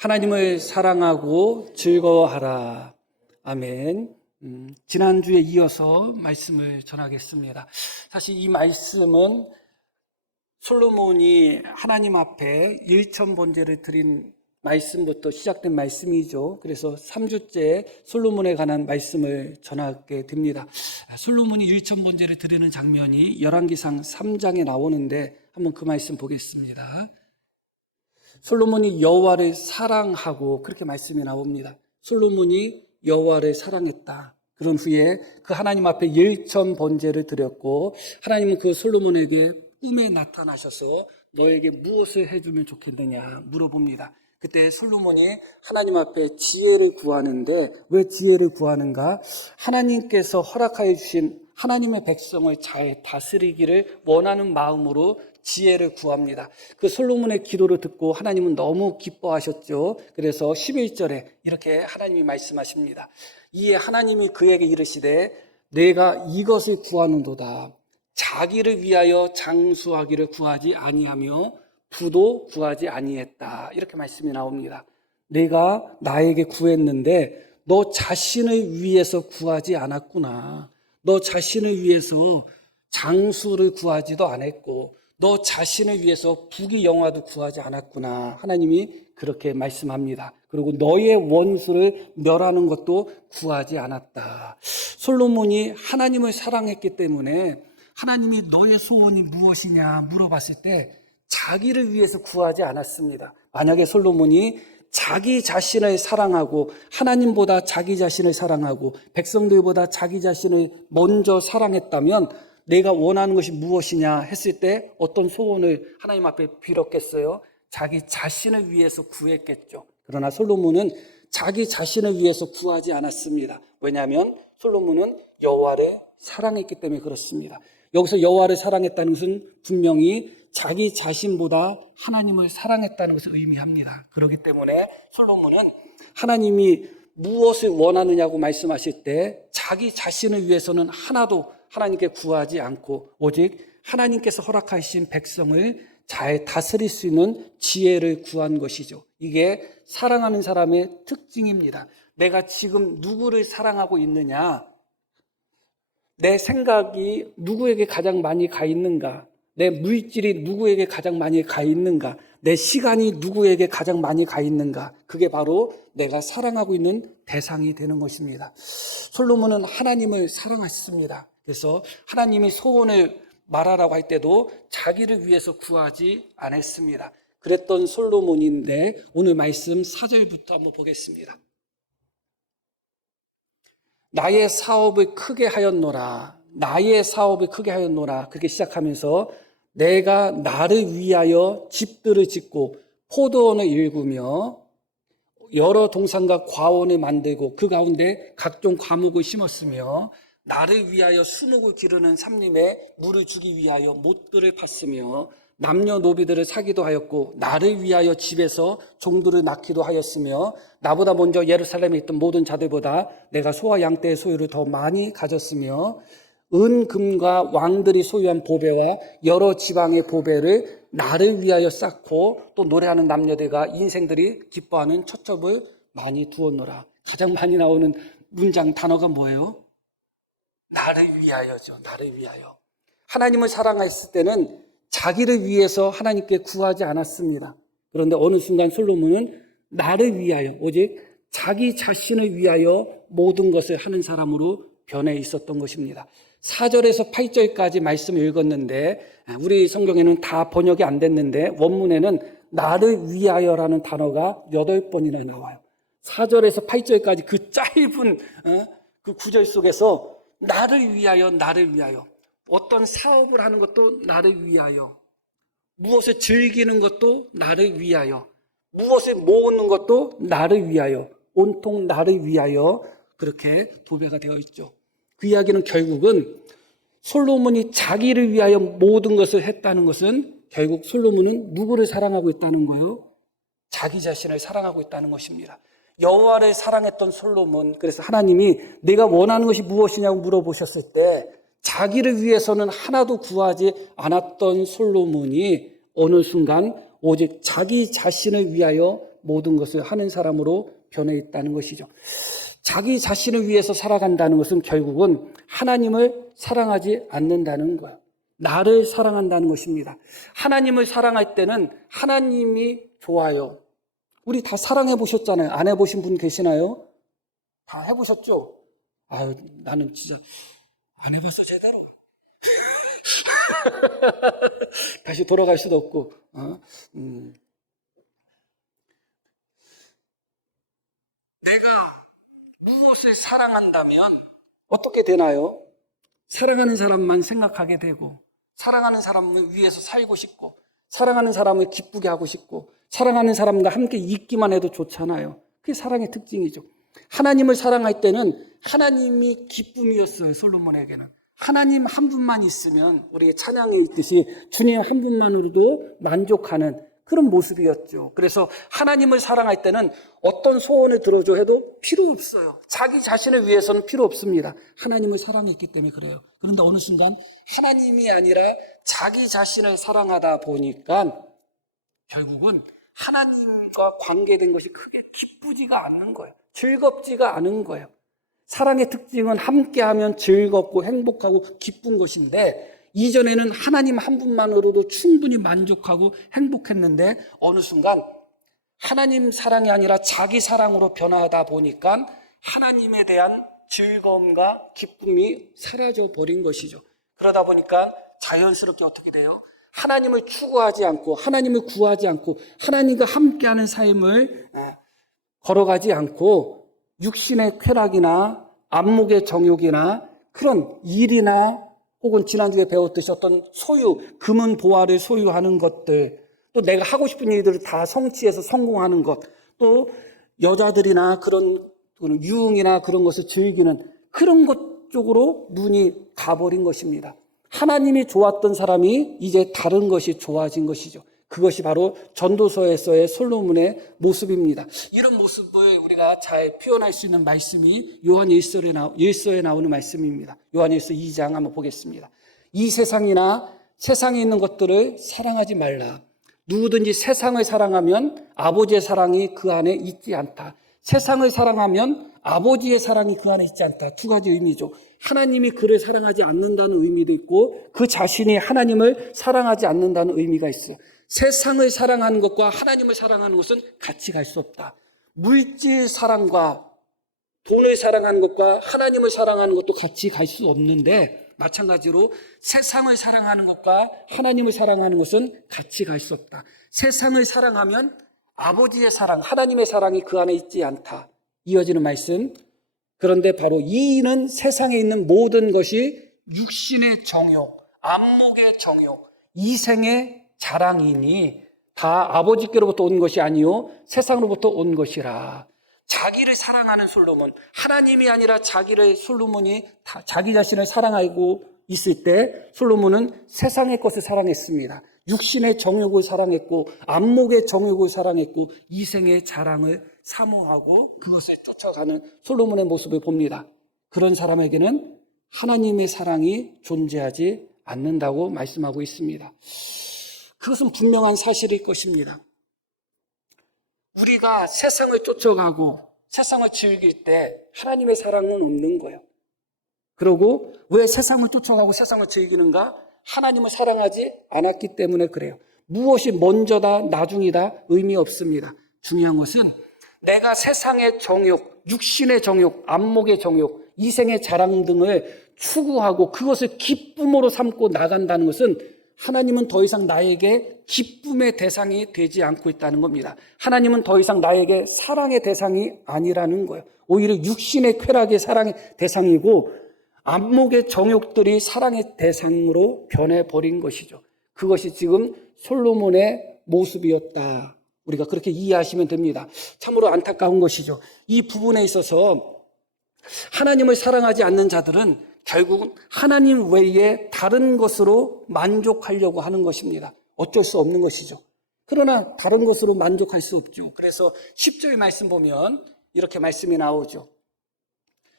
하나님을 사랑하고 즐거워하라. 아멘. 지난주에 이어서 말씀을 전하겠습니다. 사실 이 말씀은 솔로몬이 하나님 앞에 일천번제를 드린 말씀부터 시작된 말씀이죠. 그래서 3주째 솔로몬에 관한 말씀을 전하게 됩니다. 솔로몬이 일천번제를 드리는 장면이 열왕기상 3장에 나오는데 한번 그 말씀 보겠습니다. 솔로몬이 여호와를 사랑하고, 그렇게 말씀이 나옵니다. 솔로몬이 여호와를 사랑했다. 그런 후에 그 하나님 앞에 일천번제를 드렸고, 하나님은 그 솔로몬에게 꿈에 나타나셔서 너에게 무엇을 해주면 좋겠느냐 물어봅니다. 그때 솔로몬이 하나님 앞에 지혜를 구하는데, 왜 지혜를 구하는가? 하나님께서 허락하여 주신 하나님의 백성을 잘 다스리기를 원하는 마음으로 지혜를 구합니다. 그 솔로몬의 기도를 듣고 하나님은 너무 기뻐하셨죠. 그래서 11절에 이렇게 하나님이 말씀하십니다. 이에 하나님이 그에게 이르시되 내가 이것을 구하는도다. 자기를 위하여 장수하기를 구하지 아니하며 부도 구하지 아니했다. 이렇게 말씀이 나옵니다. 내가 나에게 구했는데 너 자신을 위해서 구하지 않았구나. 너 자신을 위해서 장수를 구하지도 않았고 너 자신을 위해서 부귀 영화도 구하지 않았구나. 하나님이 그렇게 말씀합니다. 그리고 너의 원수를 멸하는 것도 구하지 않았다. 솔로몬이 하나님을 사랑했기 때문에 하나님이 너의 소원이 무엇이냐 물어봤을 때 자기를 위해서 구하지 않았습니다. 만약에 솔로몬이 자기 자신을 사랑하고 하나님보다 자기 자신을 사랑하고 백성들보다 자기 자신을 먼저 사랑했다면 내가 원하는 것이 무엇이냐 했을 때 어떤 소원을 하나님 앞에 빌었겠어요? 자기 자신을 위해서 구했겠죠. 그러나 솔로몬은 자기 자신을 위해서 구하지 않았습니다. 왜냐하면 솔로몬은 여호와를 사랑했기 때문에 그렇습니다. 여기서 여호와를 사랑했다는 것은 분명히 자기 자신보다 하나님을 사랑했다는 것을 의미합니다. 그렇기 때문에 솔로몬은 하나님이 무엇을 원하느냐고 말씀하실 때 자기 자신을 위해서는 하나도 하나님께 구하지 않고 오직 하나님께서 허락하신 백성을 잘 다스릴 수 있는 지혜를 구한 것이죠. 이게 사랑하는 사람의 특징입니다. 내가 지금 누구를 사랑하고 있느냐? 내 생각이 누구에게 가장 많이 가 있는가? 내 물질이 누구에게 가장 많이 가 있는가? 내 시간이 누구에게 가장 많이 가 있는가? 그게 바로 내가 사랑하고 있는 대상이 되는 것입니다. 솔로몬은 하나님을 사랑했습니다. 그래서 하나님이 소원을 말하라고 할 때도 자기를 위해서 구하지 않았습니다. 그랬던 솔로몬인데 오늘 말씀 4절부터 한번 보겠습니다. 나의 사업을 크게 하였노라. 나의 사업을 크게 하였노라. 그렇게 시작하면서 내가 나를 위하여 집들을 짓고 포도원을 일구며 여러 동산과 과원을 만들고 그 가운데 각종 과목을 심었으며 나를 위하여 수목을 기르는 삼림에 물을 주기 위하여 못들을 팠으며 남녀노비들을 사기도 하였고 나를 위하여 집에서 종들을 낳기도 하였으며 나보다 먼저 예루살렘에 있던 모든 자들보다 내가 소와 양떼의 소유를 더 많이 가졌으며 은금과 왕들이 소유한 보배와 여러 지방의 보배를 나를 위하여 쌓고 또 노래하는 남녀들과 인생들이 기뻐하는 처첩을 많이 두었노라. 가장 많이 나오는 문장 단어가 뭐예요? 나를 위하여죠. 나를 위하여. 하나님을 사랑했을 때는 자기를 위해서 하나님께 구하지 않았습니다. 그런데 어느 순간 솔로몬은 나를 위하여 오직 자기 자신을 위하여 모든 것을 하는 사람으로 변해 있었던 것입니다. 4절에서 8절까지 말씀을 읽었는데 우리 성경에는 다 번역이 안 됐는데 원문에는 나를 위하여라는 단어가 8번이나 나와요. 4절에서 8절까지 그 짧은 그 구절 속에서 나를 위하여, 나를 위하여. 어떤 사업을 하는 것도 나를 위하여. 무엇을 즐기는 것도 나를 위하여. 무엇을 모으는 것도 나를 위하여. 온통 나를 위하여 그렇게 도배가 되어 있죠. 그 이야기는 결국은 솔로몬이 자기를 위하여 모든 것을 했다는 것은 결국 솔로몬은 누구를 사랑하고 있다는 거예요? 자기 자신을 사랑하고 있다는 것입니다. 여호와를 사랑했던 솔로몬, 그래서 하나님이 내가 원하는 것이 무엇이냐고 물어보셨을 때 자기를 위해서는 하나도 구하지 않았던 솔로몬이 어느 순간 오직 자기 자신을 위하여 모든 것을 하는 사람으로 변해 있다는 것이죠. 자기 자신을 위해서 살아간다는 것은 결국은 하나님을 사랑하지 않는다는 거예요. 나를 사랑한다는 것입니다. 하나님을 사랑할 때는 하나님이 좋아요. 우리 다 사랑해 보셨잖아요. 안 해보신 분 계시나요? 다 해보셨죠? 아유, 나는 진짜 안 해봤어, 제대로. 다시 돌아갈 수도 없고. 내가 무엇을 사랑한다면 어떻게 되나요? 사랑하는 사람만 생각하게 되고, 사랑하는 사람을 위해서 살고 싶고, 사랑하는 사람을 기쁘게 하고 싶고, 사랑하는 사람과 함께 있기만 해도 좋잖아요. 그게 사랑의 특징이죠. 하나님을 사랑할 때는 하나님이 기쁨이었어요. 솔로몬에게는. 하나님 한 분만 있으면 우리의 찬양에 있듯이 주님 한 분만으로도 만족하는 그런 모습이었죠. 그래서 하나님을 사랑할 때는 어떤 소원을 들어줘 해도 필요 없어요. 자기 자신을 위해서는 필요 없습니다. 하나님을 사랑했기 때문에 그래요. 그런데 어느 순간 하나님이 아니라 자기 자신을 사랑하다 보니까 결국은 하나님과 관계된 것이 크게 기쁘지가 않는 거예요. 즐겁지가 않은 거예요. 사랑의 특징은 함께하면 즐겁고 행복하고 기쁜 것인데, 이전에는 하나님 한 분만으로도 충분히 만족하고 행복했는데 어느 순간 하나님 사랑이 아니라 자기 사랑으로 변화하다 보니까 하나님에 대한 즐거움과 기쁨이 사라져 버린 것이죠. 그러다 보니까 자연스럽게 어떻게 돼요? 하나님을 추구하지 않고, 하나님을 구하지 않고, 하나님과 함께하는 삶을 걸어가지 않고 육신의 쾌락이나 안목의 정욕이나 그런 일이나 혹은 지난주에 배웠듯이 어떤 소유, 금은 보화를 소유하는 것들, 또 내가 하고 싶은 일들을 다 성취해서 성공하는 것, 또 여자들이나 그런 유흥이나 그런 것을 즐기는 그런 것 쪽으로 눈이 가버린 것입니다. 하나님이 좋았던 사람이 이제 다른 것이 좋아진 것이죠. 그것이 바로 전도서에서의 솔로몬의 모습입니다. 이런 모습을 우리가 잘 표현할 수 있는 말씀이 요한일서에 나오는 말씀입니다. 요한일서 2장 한번 보겠습니다. 이 세상이나 세상에 있는 것들을 사랑하지 말라. 누구든지 세상을 사랑하면 아버지의 사랑이 그 안에 있지 않다. 세상을 사랑하면 아버지의 사랑이 그 안에 있지 않다. 두 가지 의미죠. 하나님이 그를 사랑하지 않는다는 의미도 있고 그 자신이 하나님을 사랑하지 않는다는 의미가 있어요. 세상을 사랑하는 것과 하나님을 사랑하는 것은 같이 갈 수 없다. 물질 사랑과 돈을 사랑하는 것과 하나님을 사랑하는 것도 같이 갈 수 없는데, 마찬가지로 세상을 사랑하는 것과 하나님을 사랑하는 것은 같이 갈 수 없다. 세상을 사랑하면 아버지의 사랑, 하나님의 사랑이 그 안에 있지 않다. 이어지는 말씀. 그런데 바로 이는 세상에 있는 모든 것이 육신의 정욕, 안목의 정욕, 이생의 자랑이니 다 아버지께로부터 온 것이 아니요 세상으로부터 온 것이라. 자기를 사랑하는 솔로몬, 하나님이 아니라 솔로몬이 자기 자신을 사랑하고 있을 때 솔로몬은 세상의 것을 사랑했습니다. 육신의 정욕을 사랑했고 안목의 정욕을 사랑했고 이생의 자랑을 사모하고 그것을 쫓아가는 솔로몬의 모습을 봅니다. 그런 사람에게는 하나님의 사랑이 존재하지 않는다고 말씀하고 있습니다. 그것은 분명한 사실일 것입니다. 우리가 세상을 쫓아가고 세상을 즐길 때 하나님의 사랑은 없는 거예요. 그리고 왜 세상을 쫓아가고 세상을 즐기는가? 하나님을 사랑하지 않았기 때문에 그래요. 무엇이 먼저다 나중이다 의미 없습니다. 중요한 것은 내가 세상의 정욕, 육신의 정욕, 안목의 정욕, 이생의 자랑 등을 추구하고 그것을 기쁨으로 삼고 나간다는 것은 하나님은 더 이상 나에게 기쁨의 대상이 되지 않고 있다는 겁니다. 하나님은 더 이상 나에게 사랑의 대상이 아니라는 거예요. 오히려 육신의 쾌락이 사랑의 대상이고 안목의 정욕들이 사랑의 대상으로 변해버린 것이죠. 그것이 지금 솔로몬의 모습이었다. 우리가 그렇게 이해하시면 됩니다. 참으로 안타까운 것이죠. 이 부분에 있어서 하나님을 사랑하지 않는 자들은 결국은 하나님 외에 다른 것으로 만족하려고 하는 것입니다. 어쩔 수 없는 것이죠. 그러나 다른 것으로 만족할 수 없죠. 그래서 10절 말씀 보면 이렇게 말씀이 나오죠.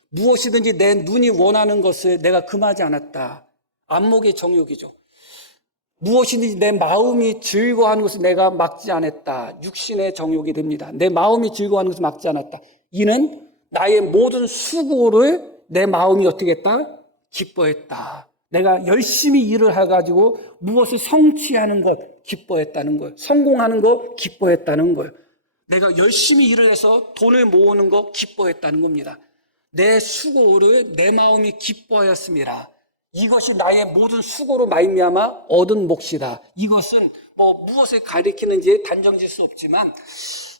무엇이든지 내 눈이 원하는 것을 내가 금하지 않았다. 안목의 정욕이죠. 무엇이든지 내 마음이 즐거워하는 것을 내가 막지 않았다. 육신의 정욕이 됩니다. 내 마음이 즐거워하는 것을 막지 않았다. 이는 나의 모든 수고를 내 마음이 어떻게 했다? 기뻐했다. 내가 열심히 일을 해가지고 무엇을 성취하는 것 기뻐했다는 거예요. 성공하는 것 기뻐했다는 거예요. 내가 열심히 일을 해서 돈을 모으는 것 기뻐했다는 겁니다. 내 수고를 내 마음이 기뻐하였습니다. 이것이 나의 모든 수고로 말미암아 얻은 몫이다. 이것은 무엇을 가리키는지 단정질 수 없지만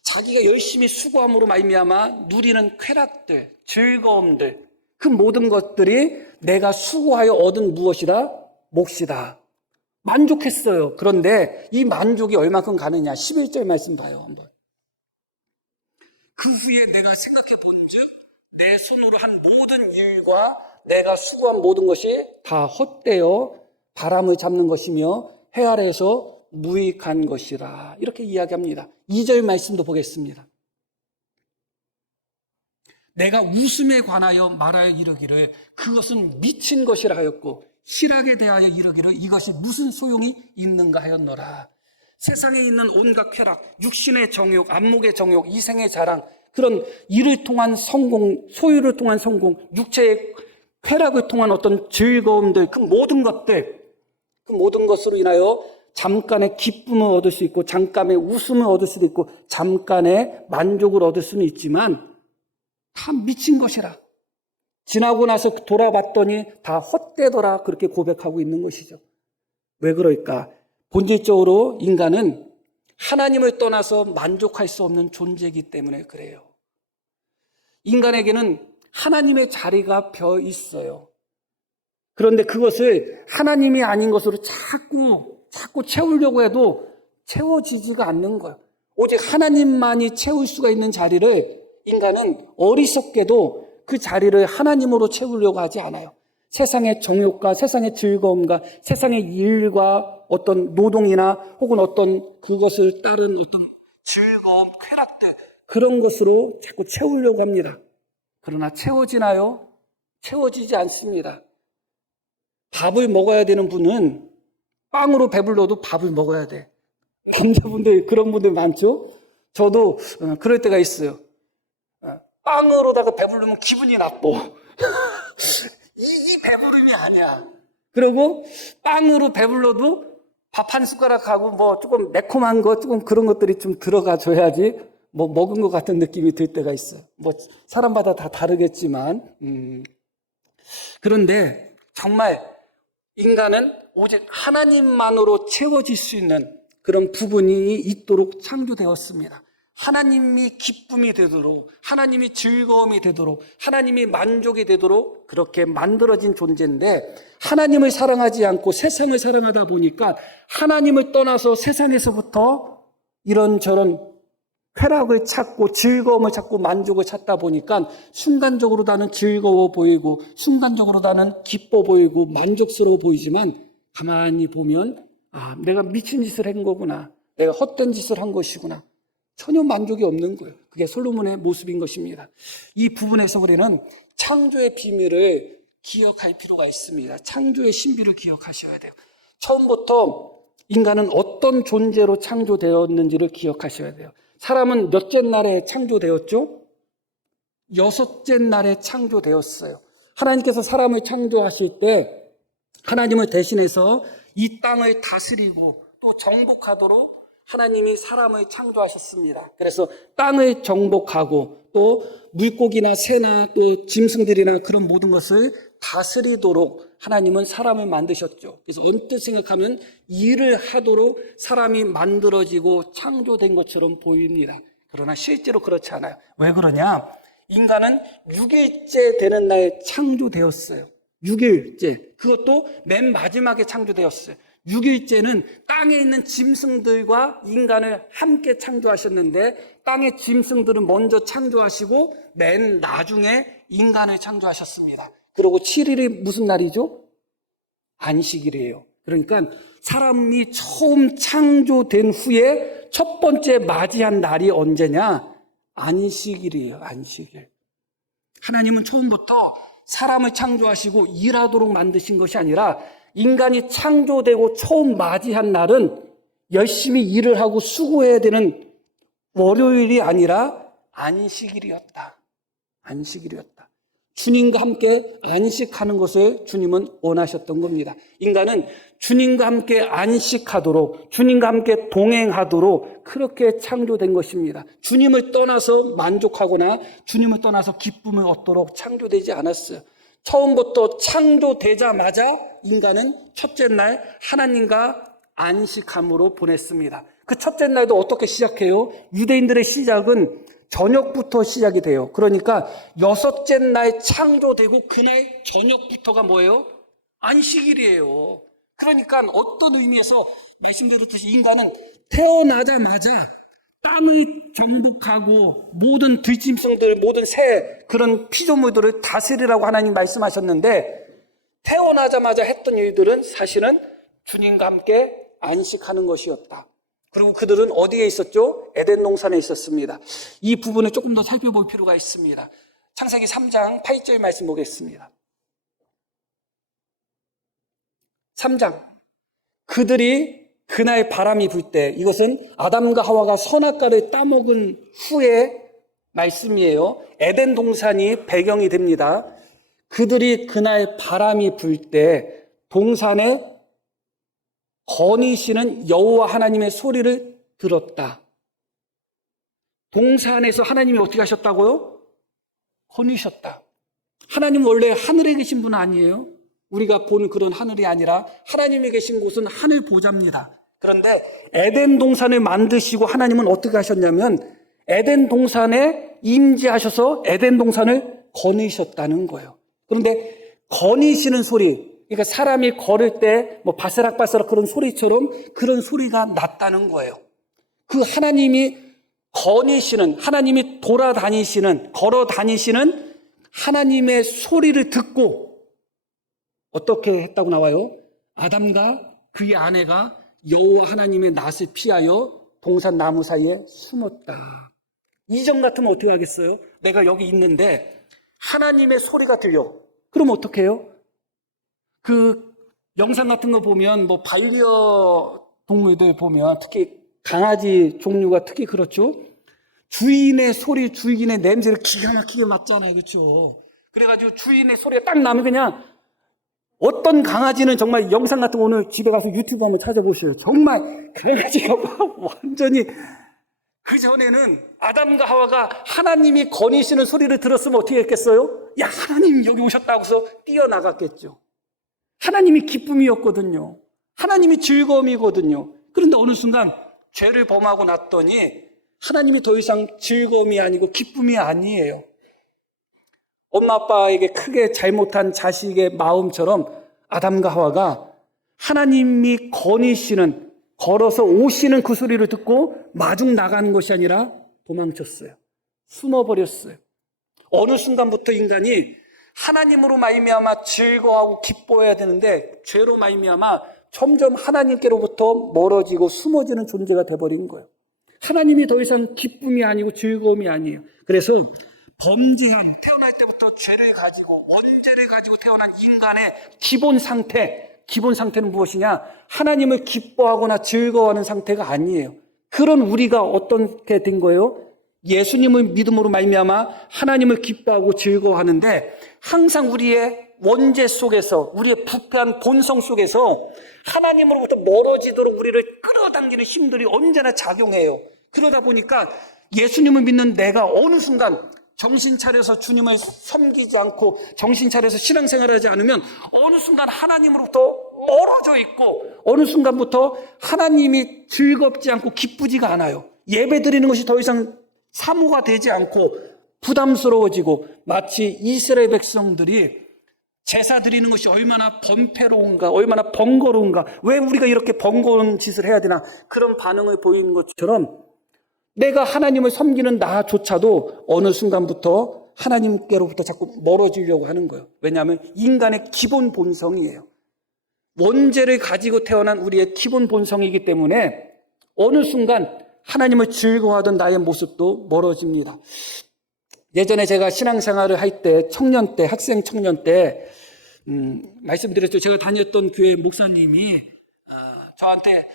자기가 열심히 수고함으로 말미암아 누리는 쾌락들, 즐거움들, 그 모든 것들이 내가 수고하여 얻은 무엇이다? 몫이다. 만족했어요. 그런데 이 만족이 얼마큼 가느냐? 11절 말씀 봐요. 한번. 그 후에 내가 생각해 본즉 내 손으로 한 모든 일과 내가 수고한 모든 것이 다 헛되어 바람을 잡는 것이며 해 아래에서 무익한 것이라. 이렇게 이야기합니다. 2절 말씀도 보겠습니다. 내가 웃음에 관하여 말하여 이르기를 그것은 미친 것이라 하였고 희락에 대하여 이르기를 이것이 무슨 소용이 있는가 하였노라. 세상에 있는 온갖 쾌락, 육신의 정욕, 안목의 정욕, 이생의 자랑, 그런 일을 통한 성공, 소유를 통한 성공, 육체의 쾌락을 통한 어떤 즐거움들, 그 모든 것으로 인하여 잠깐의 기쁨을 얻을 수 있고 잠깐의 웃음을 얻을 수도 있고 잠깐의 만족을 얻을 수는 있지만 다 미친 것이라. 지나고 나서 돌아봤더니 다 헛되더라. 그렇게 고백하고 있는 것이죠. 왜 그럴까? 본질적으로 인간은 하나님을 떠나서 만족할 수 없는 존재이기 때문에 그래요. 인간에게는 하나님의 자리가 벼 있어요. 그런데 그것을 하나님이 아닌 것으로 자꾸 채우려고 해도 채워지지가 않는 거예요. 오직 하나님만이 채울 수가 있는 자리를 인간은 어리석게도 그 자리를 하나님으로 채우려고 하지 않아요. 세상의 정욕과 세상의 즐거움과 세상의 일과 어떤 노동이나 혹은 어떤 그것을 따른 어떤 즐거움, 쾌락들 그런 것으로 자꾸 채우려고 합니다. 그러나 채워지나요? 채워지지 않습니다. 밥을 먹어야 되는 분은 빵으로 배불러도 밥을 먹어야 돼. 남자분들 그런 분들 많죠? 저도 그럴 때가 있어요. 빵으로다가 배부르면 기분이 나빠. 이 배부름이 아니야. 그리고 빵으로 배불러도 밥 한 숟가락하고 조금 매콤한 거, 조금 그런 것들이 좀 들어가 줘야지 먹은 것 같은 느낌이 들 때가 있어요. 사람마다 다 다르겠지만. 그런데 정말 인간은 오직 하나님만으로 채워질 수 있는 그런 부분이 있도록 창조되었습니다. 하나님이 기쁨이 되도록, 하나님이 즐거움이 되도록, 하나님이 만족이 되도록 그렇게 만들어진 존재인데 하나님을 사랑하지 않고 세상을 사랑하다 보니까 하나님을 떠나서 세상에서부터 이런저런 쾌락을 찾고 즐거움을 찾고 만족을 찾다 보니까 순간적으로 나는 즐거워 보이고 순간적으로 나는 기뻐 보이고 만족스러워 보이지만 가만히 보면 내가 미친 짓을 한 거구나. 내가 헛된 짓을 한 것이구나. 전혀 만족이 없는 거예요. 그게 솔로몬의 모습인 것입니다. 이 부분에서 우리는 창조의 비밀을 기억할 필요가 있습니다. 창조의 신비를 기억하셔야 돼요. 처음부터 인간은 어떤 존재로 창조되었는지를 기억하셔야 돼요. 사람은 몇째 날에 창조되었죠? 6째 날에 창조되었어요. 하나님께서 사람을 창조하실 때 하나님을 대신해서 이 땅을 다스리고 또 정복하도록 하나님이 사람을 창조하셨습니다. 그래서 땅을 정복하고 또 물고기나 새나 또 짐승들이나 그런 모든 것을 다스리도록 하나님은 사람을 만드셨죠. 그래서 언뜻 생각하면 일을 하도록 사람이 만들어지고 창조된 것처럼 보입니다. 그러나 실제로 그렇지 않아요. 왜 그러냐? 인간은 6일째 되는 날 창조되었어요. 6일째. 그것도 맨 마지막에 창조되었어요. 6일째는 땅에 있는 짐승들과 인간을 함께 창조하셨는데 땅의 짐승들은 먼저 창조하시고 맨 나중에 인간을 창조하셨습니다. 그리고 7일이 무슨 날이죠? 안식일이에요. 그러니까 사람이 처음 창조된 후에 첫 번째 맞이한 날이 언제냐? 안식일이에요. 안식일. 하나님은 처음부터 사람을 창조하시고 일하도록 만드신 것이 아니라 인간이 창조되고 처음 맞이한 날은 열심히 일을 하고 수고해야 되는 월요일이 아니라 안식일이었다. 안식일이었다. 주님과 함께 안식하는 것을 주님은 원하셨던 겁니다. 인간은 주님과 함께 안식하도록, 주님과 함께 동행하도록 그렇게 창조된 것입니다. 주님을 떠나서 만족하거나 주님을 떠나서 기쁨을 얻도록 창조되지 않았어요. 처음부터 창조되자마자 인간은 첫째 날 하나님과 안식함으로 보냈습니다. 그 첫째 날도 어떻게 시작해요? 유대인들의 시작은 저녁부터 시작이 돼요. 그러니까 여섯째 날 창조되고 그날 저녁부터가 뭐예요? 안식일이에요. 그러니까 어떤 의미에서 말씀드렸듯이 인간은 태어나자마자 땅의 정복하고 모든 들짐승들, 모든 새, 그런 피조물들을 다스리라고 하나님 말씀하셨는데 태어나자마자 했던 일들은 사실은 주님과 함께 안식하는 것이었다. 그리고 그들은 어디에 있었죠? 에덴 동산에 있었습니다. 이 부분을 조금 더 살펴볼 필요가 있습니다. 창세기 3장 8절 말씀 보겠습니다. 3장. 그들이 그날 바람이 불 때, 이것은 아담과 하와가 선악과를 따먹은 후의 말씀이에요. 에덴 동산이 배경이 됩니다. 그들이 그날 바람이 불 때 동산에 거니시는 여호와 하나님의 소리를 들었다. 동산에서 하나님이 어떻게 하셨다고요? 거니셨다. 하나님은 원래 하늘에 계신 분 아니에요? 우리가 보는 그런 하늘이 아니라 하나님이 계신 곳은 하늘 보좌입니다. 그런데 에덴 동산을 만드시고 하나님은 어떻게 하셨냐면 에덴 동산에 임재하셔서 에덴 동산을 거니셨다는 거예요. 그런데 거니시는 소리, 그러니까 사람이 걸을 때 뭐 바스락바스락 그런 소리처럼 그런 소리가 났다는 거예요. 그 하나님이 거니시는, 하나님이 돌아다니시는, 걸어 다니시는 하나님의 소리를 듣고 어떻게 했다고 나와요? 아담과 그의 아내가 여호와 하나님의 낯을 피하여 동산 나무 사이에 숨었다. 이전 같으면 어떻게 하겠어요? 내가 여기 있는데 하나님의 소리가 들려. 그럼 어떻게 해요? 그 영상 같은 거 보면 뭐 반려동물들 보면 특히 강아지 종류가 특히 그렇죠. 주인의 소리, 주인의 냄새를 기가 막히게 맡잖아요. 그렇죠? 그래가지고 주인의 소리가 딱 나면 그냥 어떤 강아지는 정말 영상 같은 거 오늘 집에 가서 유튜브 한번 찾아보세요. 정말 강아지가 완전히 그전에는 아담과 하와가 하나님이 거니시는 소리를 들었으면 어떻게 했겠어요? 야, 하나님 여기 오셨다고 해서 뛰어나갔겠죠. 하나님이 기쁨이었거든요. 하나님이 즐거움이거든요. 그런데 어느 순간 죄를 범하고 났더니 하나님이 더 이상 즐거움이 아니고 기쁨이 아니에요. 엄마 아빠에게 크게 잘못한 자식의 마음처럼 아담과 하와가 하나님이 거니시는, 걸어서 오시는 그 소리를 듣고 마중 나가는 것이 아니라 도망쳤어요. 숨어버렸어요. 어느 순간부터 인간이 하나님으로 말미암아 즐거워하고 기뻐해야 되는데 죄로 말미암아 점점 하나님께로부터 멀어지고 숨어지는 존재가 돼버린 거예요. 하나님이 더 이상 기쁨이 아니고 즐거움이 아니에요. 그래서 범죄한, 태어날 때부터 죄를 가지고 원죄를 가지고 태어난 인간의 기본 상태는 무엇이냐? 하나님을 기뻐하거나 즐거워하는 상태가 아니에요. 그런 우리가 어떻게 된 거예요? 예수님을 믿음으로 말미암아 하나님을 기뻐하고 즐거워하는데 항상 우리의 원죄 속에서, 우리의 부패한 본성 속에서 하나님으로부터 멀어지도록 우리를 끌어당기는 힘들이 언제나 작용해요. 그러다 보니까 예수님을 믿는 내가 어느 순간 정신 차려서 주님을 섬기지 않고 정신 차려서 신앙생활을 하지 않으면 어느 순간 하나님으로부터 멀어져 있고 어느 순간부터 하나님이 즐겁지 않고 기쁘지가 않아요. 예배 드리는 것이 더 이상 사모가 되지 않고 부담스러워지고 마치 이스라엘 백성들이 제사 드리는 것이 얼마나 번패로운가, 얼마나 번거로운가, 왜 우리가 이렇게 번거로운 짓을 해야 되나, 그런 반응을 보이는 것처럼 내가 하나님을 섬기는 나조차도 어느 순간부터 하나님께로부터 자꾸 멀어지려고 하는 거예요. 왜냐하면 인간의 기본 본성이에요. 원죄를 가지고 태어난 우리의 기본 본성이기 때문에 어느 순간 하나님을 즐거워하던 나의 모습도 멀어집니다. 예전에 제가 신앙생활을 할 때, 청년 때, 학생 청년 때 말씀드렸죠. 제가 다녔던 교회 목사님이 저한테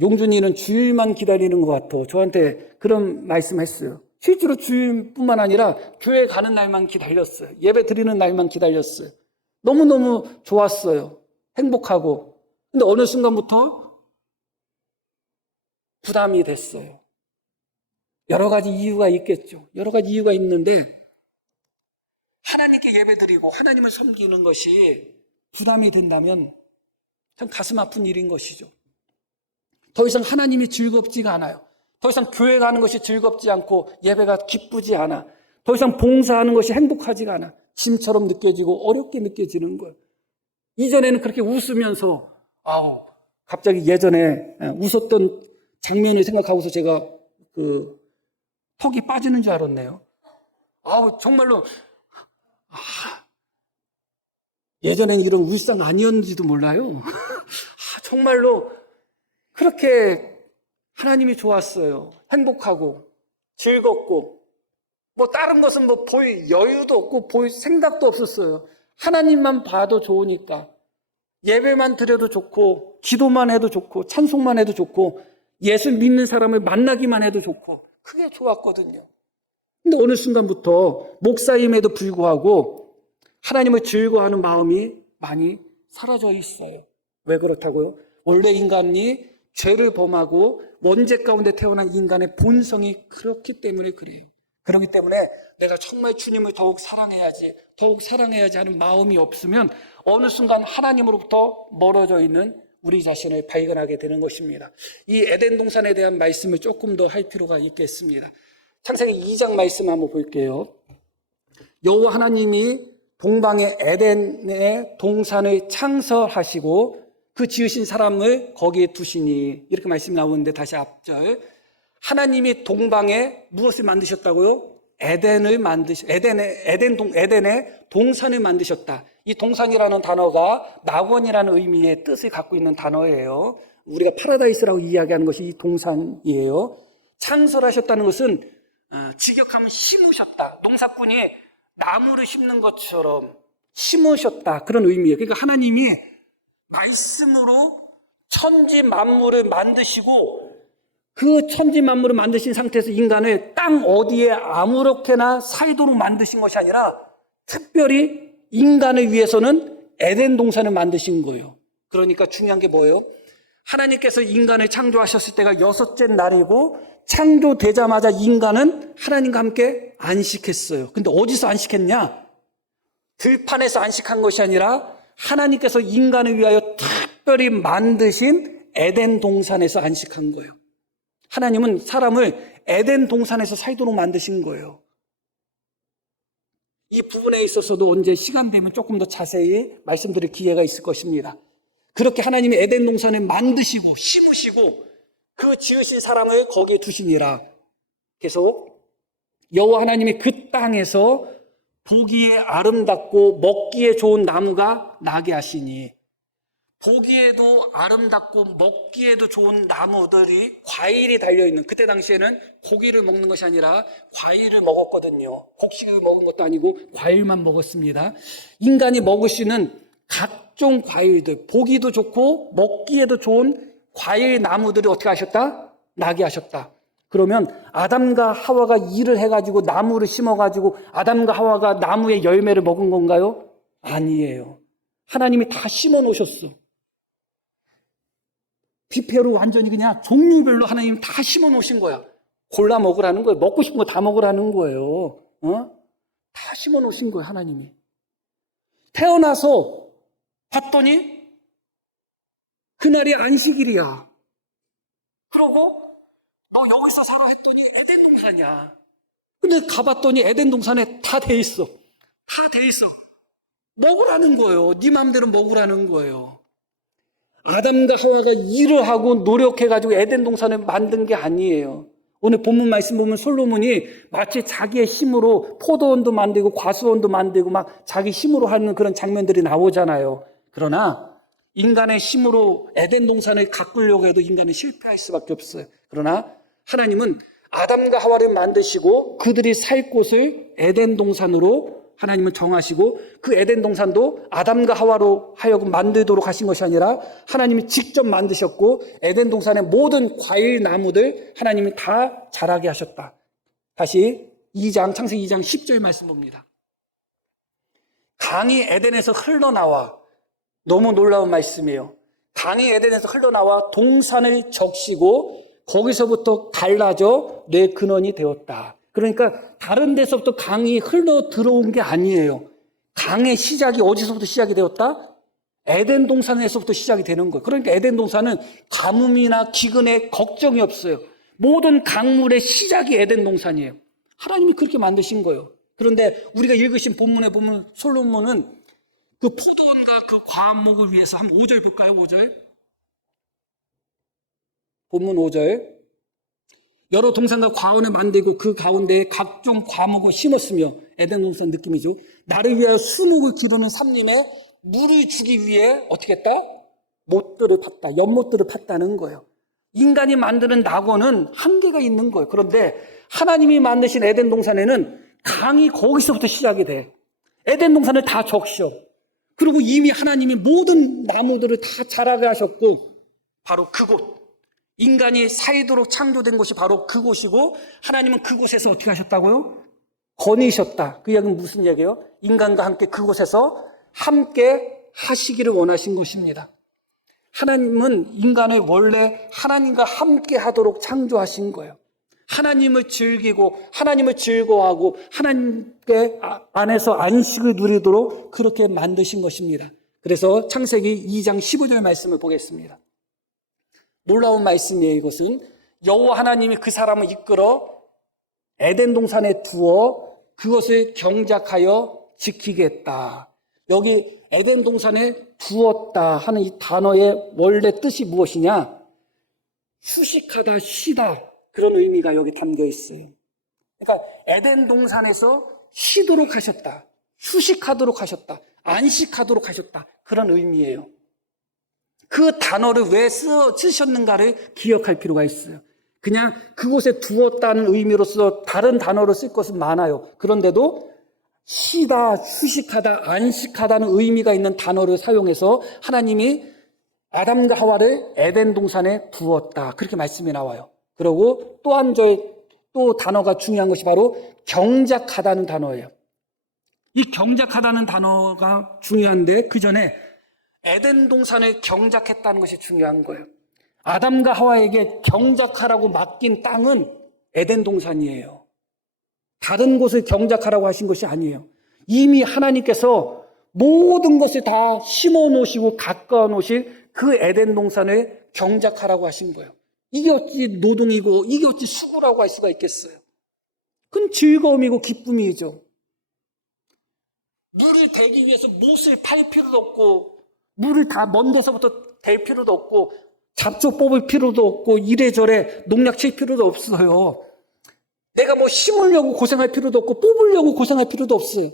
용준이는 주일만 기다리는 것 같아. 저한테 그런 말씀했어요. 실제로 주일뿐만 아니라 교회 가는 날만 기다렸어요. 예배 드리는 날만 기다렸어요. 너무너무 좋았어요. 행복하고. 근데 어느 순간부터 부담이 됐어요. 여러 가지 이유가 있겠죠. 여러 가지 이유가 있는데 하나님께 예배드리고 하나님을 섬기는 것이 부담이 된다면 참 가슴 아픈 일인 것이죠. 더 이상 하나님이 즐겁지가 않아요. 더 이상 교회 가는 것이 즐겁지 않고 예배가 기쁘지 않아. 더 이상 봉사하는 것이 행복하지가 않아. 짐처럼 느껴지고 어렵게 느껴지는 거예요. 이전에는 그렇게 웃으면서 갑자기 예전에 웃었던 장면을 생각하고서 제가 턱이 빠지는 줄 알았네요. 정말로 예전에는 이런 울상 아니었는지도 몰라요. 정말로 그렇게 하나님이 좋았어요. 행복하고 즐겁고 다른 것은 볼 여유도 없고 볼 생각도 없었어요. 하나님만 봐도 좋으니까 예배만 드려도 좋고 기도만 해도 좋고 찬송만 해도 좋고 예수 믿는 사람을 만나기만 해도 좋고 그게 좋았거든요. 근데 어느 순간부터 목사임에도 불구하고 하나님을 즐거워하는 마음이 많이 사라져 있어요. 왜 그렇다고요? 원래 인간이 죄를 범하고 원죄 가운데 태어난 인간의 본성이 그렇기 때문에 그래요. 그렇기 때문에 내가 정말 주님을 더욱 사랑해야지 하는 마음이 없으면 어느 순간 하나님으로부터 멀어져 있는 우리 자신을 발견하게 되는 것입니다. 이 에덴 동산에 대한 말씀을 조금 더 할 필요가 있겠습니다. 창세기 2장 말씀 한번 볼게요. 여호와 하나님이 동방의 에덴의 동산을 창설하시고 그 지으신 사람을 거기에 두시니 이렇게 말씀이 나오는데 다시 앞절 하나님이 동방에 무엇을 만드셨다고요? 에덴의 동산을 만드셨다. 이 동산이라는 단어가 낙원이라는 의미의 뜻을 갖고 있는 단어예요. 우리가 파라다이스라고 이야기하는 것이 이 동산이에요. 창설하셨다는 것은 직역하면 심으셨다. 농사꾼이 나무를 심는 것처럼 심으셨다. 그런 의미예요. 그러니까 하나님이 말씀으로 천지 만물을 만드시고 그 천지 만물을 만드신 상태에서 인간을 땅 어디에 아무렇게나 살도록 만드신 것이 아니라 특별히 인간을 위해서는 에덴 동산을 만드신 거예요. 그러니까 중요한 게 뭐예요? 하나님께서 인간을 창조하셨을 때가 6째 날이고 창조되자마자 인간은 하나님과 함께 안식했어요. 근데 어디서 안식했냐? 들판에서 안식한 것이 아니라 하나님께서 인간을 위하여 특별히 만드신 에덴 동산에서 안식한 거예요. 하나님은 사람을 에덴 동산에서 살도록 만드신 거예요. 이 부분에 있어서도 언제 시간 되면 조금 더 자세히 말씀드릴 기회가 있을 것입니다. 그렇게 하나님이 에덴 동산을 만드시고 심으시고 그 지으신 사람을 거기에 두시니라. 계속 여호와 하나님이 그 땅에서 보기에 아름답고 먹기에 좋은 나무가 나게 하시니 보기에도 아름답고 먹기에도 좋은 나무들이 과일이 달려있는 그때 당시에는 고기를 먹는 것이 아니라 과일을 먹었거든요. 곡식을 먹은 것도 아니고 과일만 먹었습니다. 인간이 먹을 수 있는 각종 과일들 보기도 좋고 먹기에도 좋은 과일 나무들이 어떻게 하셨다? 나게 하셨다. 그러면 아담과 하와가 일을 해가지고 나무를 심어가지고 아담과 하와가 나무의 열매를 먹은 건가요? 아니에요. 하나님이 다 심어 놓으셨어. 뷔페로 완전히 그냥 종류별로 하나님 다 심어 놓으신 거야. 골라 먹으라는 거예요. 먹고 싶은 거 다 먹으라는 거예요. 다 심어 놓으신 거예요, 하나님이. 태어나서 봤더니 그날이 안식일이야. 그러고 너 여기서 살아 했더니 에덴 동산이야. 근데 가봤더니 에덴 동산에 다 돼 있어. 다 돼 있어. 먹으라는 거예요. 네 마음대로 먹으라는 거예요. 아담과 하와가 일을 하고 노력해가지고 에덴 동산을 만든 게 아니에요. 오늘 본문 말씀 보면 솔로몬이 마치 자기의 힘으로 포도원도 만들고 과수원도 만들고 막 자기 힘으로 하는 그런 장면들이 나오잖아요. 그러나 인간의 힘으로 에덴 동산을 가꾸려고 해도 인간은 실패할 수밖에 없어요. 그러나 하나님은 아담과 하와를 만드시고 그들이 살 곳을 에덴 동산으로 하나님은 정하시고 그 에덴 동산도 아담과 하와로 하여금 만들도록 하신 것이 아니라 하나님이 직접 만드셨고 에덴 동산의 모든 과일 나무들 하나님이 다 자라게 하셨다. 다시 창세기 2장 10절 말씀 봅니다. 강이 에덴에서 흘러나와, 너무 놀라운 말씀이에요. 강이 에덴에서 흘러나와 동산을 적시고 거기서부터 갈라져 내 근원이 되었다. 그러니까 다른 데서부터 강이 흘러 들어온 게 아니에요. 강의 시작이 어디서부터 시작이 되었다? 에덴 동산에서부터 시작이 되는 거예요. 그러니까 에덴 동산은 가뭄이나 기근에 걱정이 없어요. 모든 강물의 시작이 에덴 동산이에요. 하나님이 그렇게 만드신 거예요. 그런데 우리가 읽으신 본문에 보면 솔로몬은 그 포도원과 그 과목을 위해서 한 5절 볼까요? 5절. 본문 5절. 여러 동산과 과원을 만들고 그 가운데에 각종 과목을 심었으며, 에덴 동산 느낌이죠. 나를 위하여 수목을 기르는 삼림에 물을 주기 위해 어떻게 했다? 못들을 팠다. 연못들을 팠다는 거예요. 인간이 만드는 낙원은 한계가 있는 거예요. 그런데 하나님이 만드신 에덴 동산에는 강이 거기서부터 시작이 돼. 에덴 동산을 다 적셔. 그리고 이미 하나님이 모든 나무들을 다 자라게 하셨고, 바로 그곳, 인간이 살도록 창조된 곳이 바로 그곳이고, 하나님은 그곳에서 어떻게 하셨다고요? 거니셨다. 그 이야기는 무슨 얘기예요? 인간과 함께 그곳에서 함께 하시기를 원하신 것입니다. 하나님은 인간을 원래 하나님과 함께 하도록 창조하신 거예요. 하나님을 즐기고 하나님을 즐거워하고 하나님께 안에서 안식을 누리도록 그렇게 만드신 것입니다. 그래서 창세기 2장 15절 말씀을 보겠습니다. 놀라운 말씀이에요. 이것은 여호와 하나님이 그 사람을 이끌어 에덴 동산에 두어 그것을 경작하여 지키게 했다. 여기 에덴 동산에 두었다 하는 이 단어의 원래 뜻이 무엇이냐? 휴식하다, 쉬다, 그런 의미가 여기 담겨 있어요. 그러니까 에덴 동산에서 쉬도록 하셨다, 휴식하도록 하셨다, 안식하도록 하셨다, 그런 의미예요. 그 단어를 왜 쓰셨는가를 기억할 필요가 있어요. 그냥 그곳에 두었다는 의미로서 다른 단어를 쓸 것은 많아요. 그런데도 쉬다, 휴식하다, 안식하다는 의미가 있는 단어를 사용해서 하나님이 아담과 하와를 에덴 동산에 두었다, 그렇게 말씀이 나와요. 그리고 또 단어가 중요한 것이 바로 경작하다는 단어예요. 이 경작하다는 단어가 중요한데 그 전에 에덴 동산을 경작했다는 것이 중요한 거예요. 아담과 하와에게 경작하라고 맡긴 땅은 에덴 동산이에요. 다른 곳을 경작하라고 하신 것이 아니에요. 이미 하나님께서 모든 것을 다 심어 놓으시고 가까워 놓으실 그 에덴 동산을 경작하라고 하신 거예요. 이게 어찌 노동이고 이게 어찌 수고라고 할 수가 있겠어요. 그건 즐거움이고 기쁨이죠. 물을 대기 위해서 못을 팔 필요도 없고 물을 다 먼 데서부터 댈 필요도 없고 잡초 뽑을 필요도 없고 이래저래 농약 칠 필요도 없어요. 내가 뭐 심으려고 고생할 필요도 없고 뽑으려고 고생할 필요도 없어요.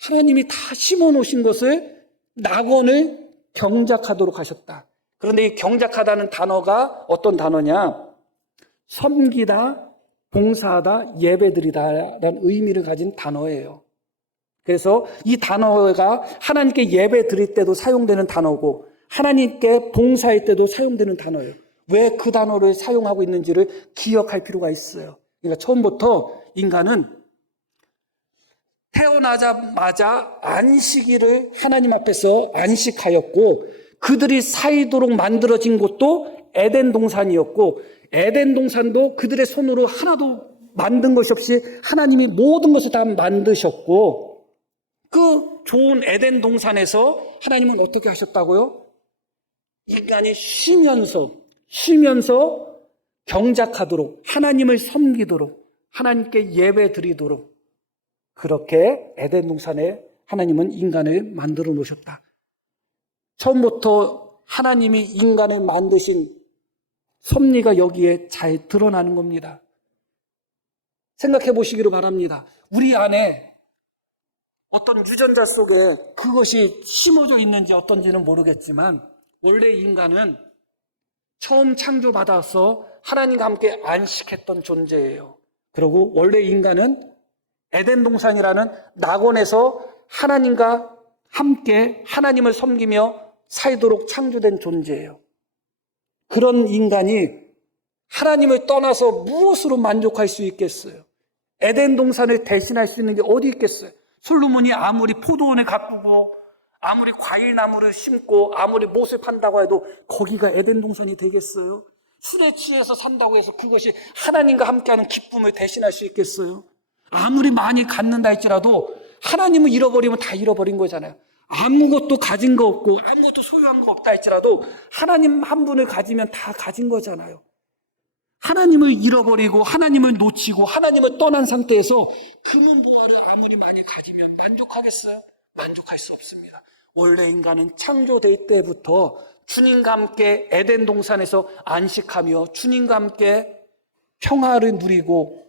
하나님이 다 심어 놓으신 것을 낙원을 경작하도록 하셨다. 그런데 이 경작하다는 단어가 어떤 단어냐? 섬기다, 봉사하다, 예배드리다라는 의미를 가진 단어예요. 그래서 이 단어가 하나님께 예배 드릴 때도 사용되는 단어고 하나님께 봉사할 때도 사용되는 단어예요. 왜 그 단어를 사용하고 있는지를 기억할 필요가 있어요. 그러니까 처음부터 인간은 태어나자마자 안식일을 하나님 앞에서 안식하였고 그들이 살도록 만들어진 곳도 에덴 동산이었고 에덴 동산도 그들의 손으로 하나도 만든 것이 없이 하나님이 모든 것을 다 만드셨고 그 좋은 에덴 동산에서 하나님은 어떻게 하셨다고요? 인간이 쉬면서 경작하도록 하나님을 섬기도록 하나님께 예배 드리도록 그렇게 에덴 동산에 하나님은 인간을 만들어 놓으셨다. 처음부터 하나님이 인간을 만드신 섭리가 여기에 잘 드러나는 겁니다. 생각해 보시기를 바랍니다. 우리 안에 어떤 유전자 속에 그것이 심어져 있는지 어떤지는 모르겠지만 원래 인간은 처음 창조받아서 하나님과 함께 안식했던 존재예요. 그리고 원래 인간은 에덴 동산이라는 낙원에서 하나님과 함께 하나님을 섬기며 살도록 창조된 존재예요. 그런 인간이 하나님을 떠나서 무엇으로 만족할 수 있겠어요? 에덴 동산을 대신할 수 있는 게 어디 있겠어요? 솔로몬이 아무리 포도원을 가꾸고 아무리 과일나무를 심고 아무리 못을 판다고 해도 거기가 에덴 동산이 되겠어요? 술에 취해서 산다고 해서 그것이 하나님과 함께하는 기쁨을 대신할 수 있겠어요? 아무리 많이 갖는다 할지라도 하나님을 잃어버리면 다 잃어버린 거잖아요. 아무것도 가진 거 없고 아무것도 소유한 거 없다 할지라도 하나님 한 분을 가지면 다 가진 거잖아요. 하나님을 잃어버리고 하나님을 놓치고 하나님을 떠난 상태에서 금은보화를 아무리 많이 가지면 만족하겠어요? 만족할 수 없습니다. 원래 인간은 창조될 때부터 주님과 함께 에덴 동산에서 안식하며 주님과 함께 평화를 누리고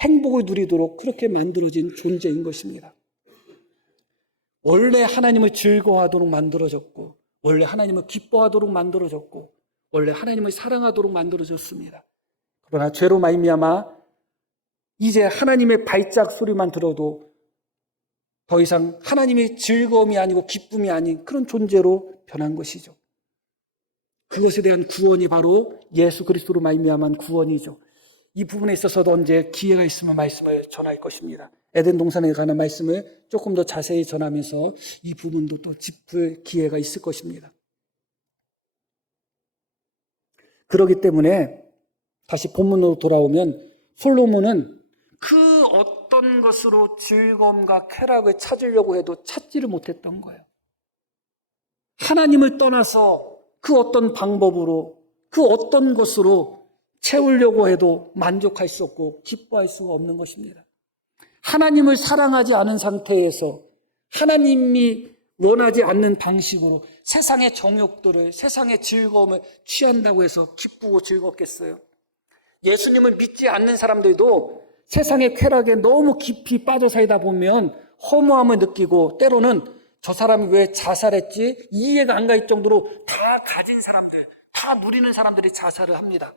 행복을 누리도록 그렇게 만들어진 존재인 것입니다. 원래 하나님을 즐거워하도록 만들어졌고 원래 하나님을 기뻐하도록 만들어졌고 원래 하나님을 사랑하도록 만들어졌습니다. 그러나 죄로 말미암아 이제 하나님의 발작 소리만 들어도 더 이상 하나님의 즐거움이 아니고 기쁨이 아닌 그런 존재로 변한 것이죠. 그것에 대한 구원이 바로 예수 그리스도로 말미암은 구원이죠. 이 부분에 있어서도 언제 기회가 있으면 말씀을 전할 것입니다. 에덴 동산에 관한 말씀을 조금 더 자세히 전하면서 이 부분도 또 짚을 기회가 있을 것입니다. 그렇기 때문에 다시 본문으로 돌아오면 솔로몬은 그 어떤 것으로 즐거움과 쾌락을 찾으려고 해도 찾지를 못했던 거예요. 하나님을 떠나서 그 어떤 방법으로 그 어떤 것으로 채우려고 해도 만족할 수 없고 기뻐할 수가 없는 것입니다. 하나님을 사랑하지 않은 상태에서 하나님이 원하지 않는 방식으로 세상의 정욕들을 세상의 즐거움을 취한다고 해서 기쁘고 즐겁겠어요? 예수님을 믿지 않는 사람들도 세상의 쾌락에 너무 깊이 빠져 살다 보면 허무함을 느끼고 때로는 저 사람이 왜 자살했지? 이해가 안 갈 정도로 다 가진 사람들, 다 누리는 사람들이 자살을 합니다.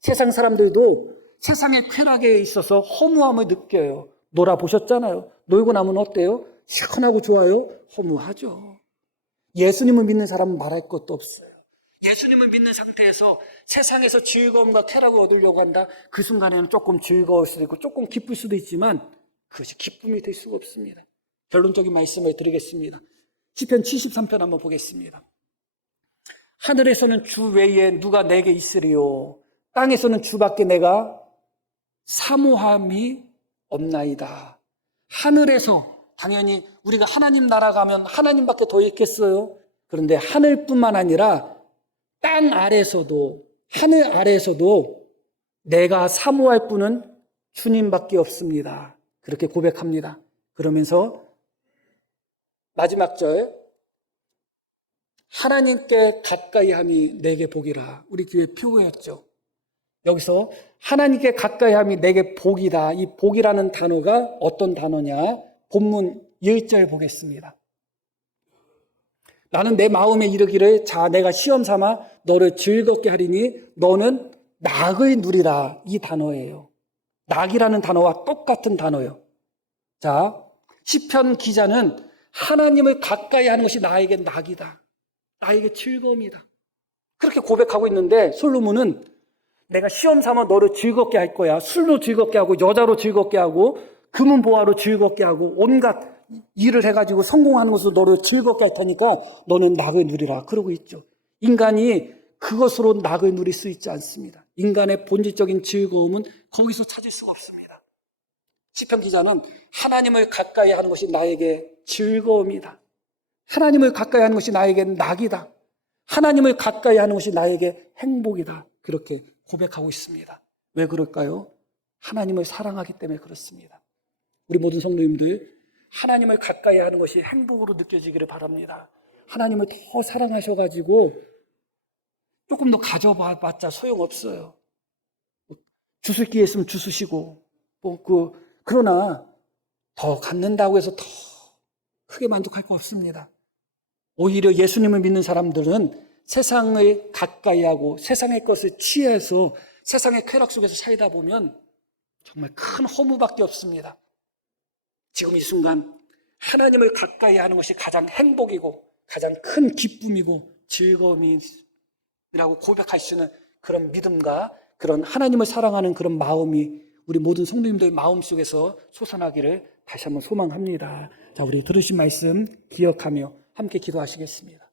세상 사람들도 세상의 쾌락에 있어서 허무함을 느껴요. 놀아보셨잖아요. 놀고 나면 어때요? 시원하고 좋아요? 허무하죠. 예수님을 믿는 사람은 말할 것도 없어요. 예수님을 믿는 상태에서 세상에서 즐거움과 쾌락을 얻으려고 한다. 그 순간에는 조금 즐거울 수도 있고 조금 기쁠 수도 있지만 그것이 기쁨이 될 수가 없습니다. 결론적인 말씀을 드리겠습니다. 시편 73편 한번 보겠습니다. 하늘에서는 주 외에 누가 내게 있으리요? 땅에서는 주밖에 내가 사모함이 없나이다. 하늘에서 당연히 우리가 하나님 나라 가면 하나님밖에 더 있겠어요? 그런데 하늘뿐만 아니라 땅 아래서도 하늘 아래서도 내가 사모할 분은 주님밖에 없습니다. 그렇게 고백합니다. 그러면서 마지막 절 하나님께 가까이함이 내게 복이라. 우리 뒤에 표고였죠. 여기서 하나님께 가까이함이 내게 복이다. 이 복이라는 단어가 어떤 단어냐? 본문 1절 보겠습니다. 나는 내 마음에 이르기를 자 내가 시험 삼아 너를 즐겁게 하리니 너는 낙을 누리라. 이 단어예요. 낙이라는 단어와 똑같은 단어예요. 자, 시편 기자는 하나님을 가까이 하는 것이 나에게 낙이다. 나에게 즐거움이다. 그렇게 고백하고 있는데 솔로몬은 내가 시험 삼아 너를 즐겁게 할 거야. 술로 즐겁게 하고 여자로 즐겁게 하고 금은보화로 즐겁게 하고 온갖 일을 해가지고 성공하는 것으로 너를 즐겁게 할 테니까 너는 낙을 누리라. 그러고 있죠. 인간이 그것으로 낙을 누릴 수 있지 않습니다. 인간의 본질적인 즐거움은 거기서 찾을 수가 없습니다. 시편 기자는 하나님을 가까이 하는 것이 나에게 즐거움이다. 하나님을 가까이 하는 것이 나에게 낙이다. 하나님을 가까이 하는 것이 나에게 행복이다. 그렇게 고백하고 있습니다. 왜 그럴까요? 하나님을 사랑하기 때문에 그렇습니다. 우리 모든 성도님들 하나님을 가까이 하는 것이 행복으로 느껴지기를 바랍니다. 하나님을 더 사랑하셔가지고 조금 더 가져봤자 소용없어요. 주술 기회 있으면 주수시고 그러나 더 갖는다고 해서 더 크게 만족할 거 없습니다. 오히려 예수님을 믿는 사람들은 세상을 가까이 하고 세상의 것을 취해서 세상의 쾌락 속에서 살다 보면 정말 큰 허무밖에 없습니다. 지금 이 순간 하나님을 가까이 하는 것이 가장 행복이고 가장 큰 기쁨이고 즐거움이라고 고백할 수 있는 그런 믿음과 그런 하나님을 사랑하는 그런 마음이 우리 모든 성도님들의 마음속에서 솟아나기를 다시 한번 소망합니다. 자, 우리 들으신 말씀 기억하며 함께 기도하시겠습니다.